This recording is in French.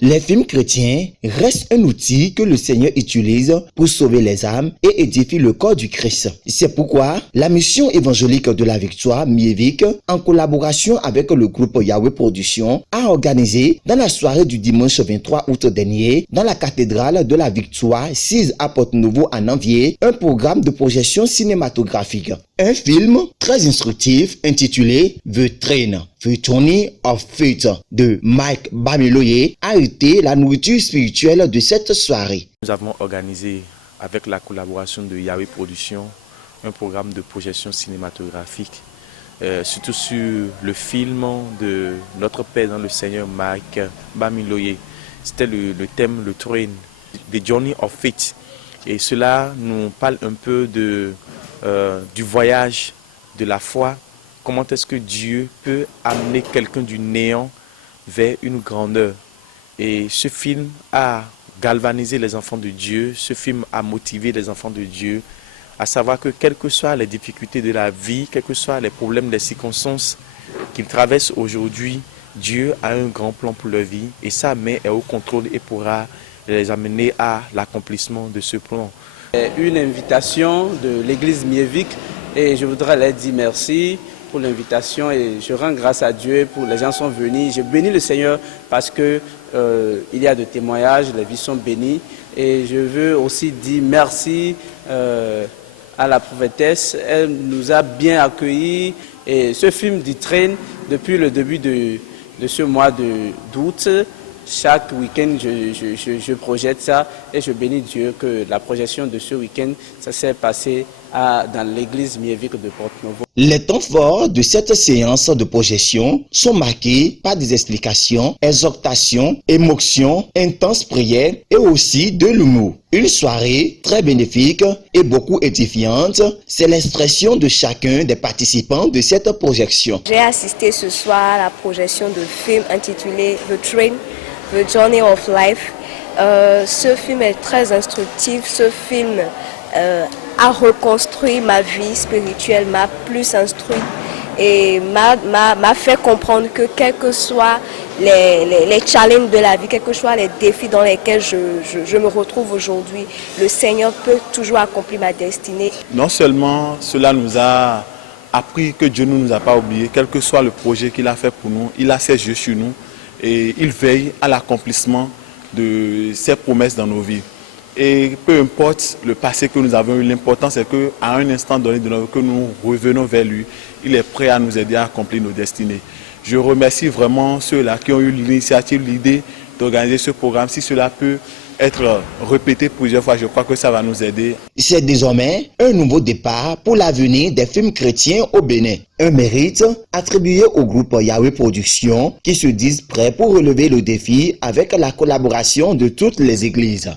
Les films chrétiens restent un outil que le Seigneur utilise pour sauver les âmes et édifier le corps du Christ. C'est pourquoi la mission évangélique de la Victoire, Miévic, en collaboration avec le groupe Yahweh Productions, a organisé dans la soirée du dimanche 23 août dernier, dans la cathédrale de la Victoire, 6 à Porte-Nouveau en Envier, un programme de projection cinématographique. Un film très instructif intitulé The Train, The Journey of Faith de Mike Bamiloye a été la nourriture spirituelle de cette soirée. Nous avons organisé avec la collaboration de Yahweh Productions un programme de projection cinématographique, surtout sur le film de notre Père dans le Seigneur Mike Bamiloye. C'était le thème, le Train, The Journey of Faith. Et cela nous parle un peu du voyage de la foi. Comment est-ce que Dieu peut amener quelqu'un du néant vers une grandeur. Et ce film a galvanisé les enfants de Dieu, ce film a motivé les enfants de Dieu à savoir que quelles que soient les difficultés de la vie, quels que soient les problèmes, les circonstances qu'ils traversent aujourd'hui, Dieu a un grand plan pour leur vie et sa main est au contrôle et pourra les amener à l'accomplissement de ce plan. Une invitation de l'église Miévic et je voudrais leur dire merci pour l'invitation et je rends grâce à Dieu pour les gens qui sont venus. Je bénis le Seigneur parce que il y a de témoignages, les vies sont bénies et je veux aussi dire merci à la prophétesse. Elle nous a bien accueillis et ce film du Train depuis le début de ce mois d'août. Chaque week-end, je projette ça et je bénis Dieu que la projection de ce week-end, ça s'est passé dans l'église Miévic de Porte-Nouveau. Les temps forts de cette séance de projection sont marqués par des explications, exhortations, émotions, intenses prières et aussi de l'humour. Une soirée très bénéfique et beaucoup édifiante, c'est l'expression de chacun des participants de cette projection. J'ai assisté ce soir à la projection de film intitulé The Train, The Journey of Life. Ce film est très instructif, ce film a reconstruit ma vie spirituelle, m'a plus instruite et m'a fait comprendre que quels que soient les challenges de la vie, quels que soient les défis dans lesquels je me retrouve aujourd'hui, le Seigneur peut toujours accomplir ma destinée. Non seulement cela nous a appris que Dieu ne nous a pas oubliés, quel que soit le projet qu'il a fait pour nous, il a ses yeux sur nous et il veille à l'accomplissement de ses promesses dans nos vies. Et peu importe le passé que nous avons eu, l'important c'est qu'à un instant donné de notre vie, que nous revenons vers lui, il est prêt à nous aider à accomplir nos destinées. Je remercie vraiment ceux-là qui ont eu l'initiative, l'idée d'organiser ce programme. Si cela peut être répété plusieurs fois, je crois que ça va nous aider. C'est désormais un nouveau départ pour l'avenir des films chrétiens au Bénin. Un mérite attribué au groupe Yahweh Productions qui se disent prêts pour relever le défi avec la collaboration de toutes les églises.